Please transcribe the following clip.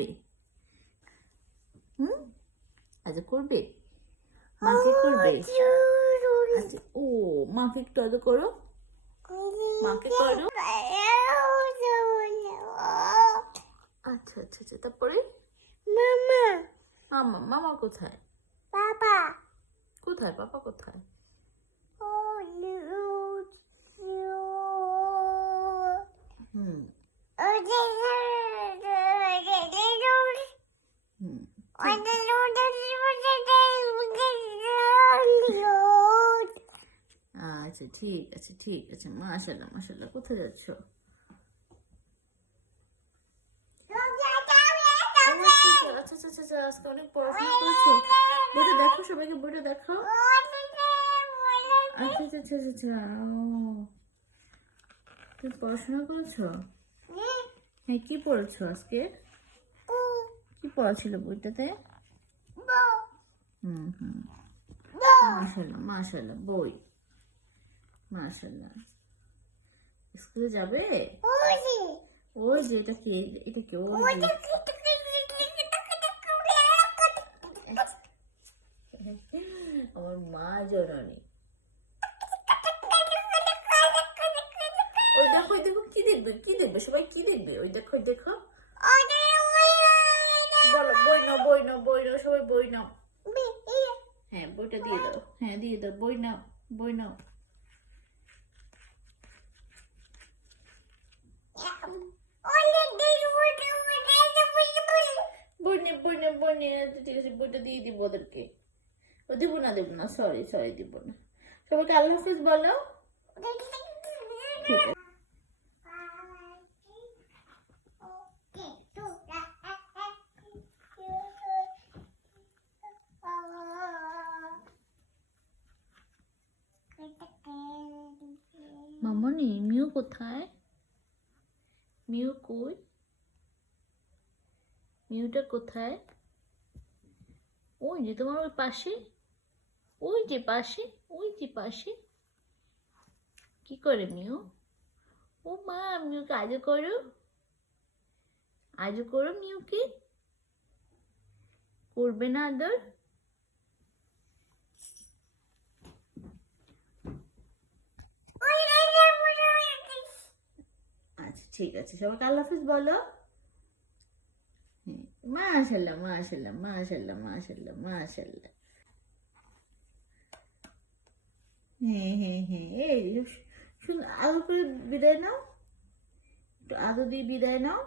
করবে? আচ্ছা করবে, মাকে করবে। আচ্ছা, ও মাকে একটু আদর করো, মাকে করো। আচ্ছা আচ্ছা আচ্ছা, তারপরে মামা, মামা কোথায়? কোথায় পাপা কোথায়? হুম হুম আচ্ছা ঠিক আছে ঠিক আছে, মাশাআল্লাহ মাশাআল্লাহ। কোথায় যাচ্ছ? আচ্ছা আচ্ছা আচ্ছা, আজকে অনেক পড়াশোনা করেছো। বইটা দেখো, সবাইকে বইটা দেখো। আচ্ছা আচ্ছা আচ্ছা আচ্ছা, তুমি পড়াশোনা করেছো? হ্যাঁ, কি পড়েছো আজকে? কি পড়া ছিল বইটাতে? হুম হুম, মাশাআল্লাহ মাশাআল্লাহ, বই, মাশাআল্লাহ। স্কুলে যাবে? ওই যে এটা কি, এটা কি ওই যে আমার মা জননী। ওই দেখো ওই দেখো, কি দেখবে কি দেখবে, সবাই কি দেখবে? ওই দেখো ওই দেখো। বলো বই নাও বই নাও বই নাও, সবাই বই নাও। হ্যাঁ বইটা দিয়ে দাও, হ্যাঁ দিয়ে দাও, বই নাও বই নাও। বই নে বই নে বই নে, আচ্ছা, ঠিক আছে বইটা দিয়ে দিব ওদেরকে। ও দিব না দেব না, সরি সরি দিব না। সবাইকে আল্লাহ হাফিজ বলো। ঠিক আছে। মামনি, মিউ কোথায়? মিউ কই? মিউটা কোথায়? ওই যে তোমার ওই পাশে, ওই যে পাশে, ওই যে পাশে। কি করে মিউ? ও মা, মিউকে আজও করো, আজও করো মিউকে। করবে না আদর? আচ্ছা ঠিক আছে, সবাইকে আল্লাহ হাফিজ বলো। মাশাআল্লাহ মাশাআল্লাহ মাশাআল্লাহ মাশাআল্লাহ মাশাআল্লাহ। হ্যাঁ হ্যাঁ হ্যাঁ, এই শুন, আদর করে বিদায় নাও, একটু আদর দিয়ে বিদায় নাও।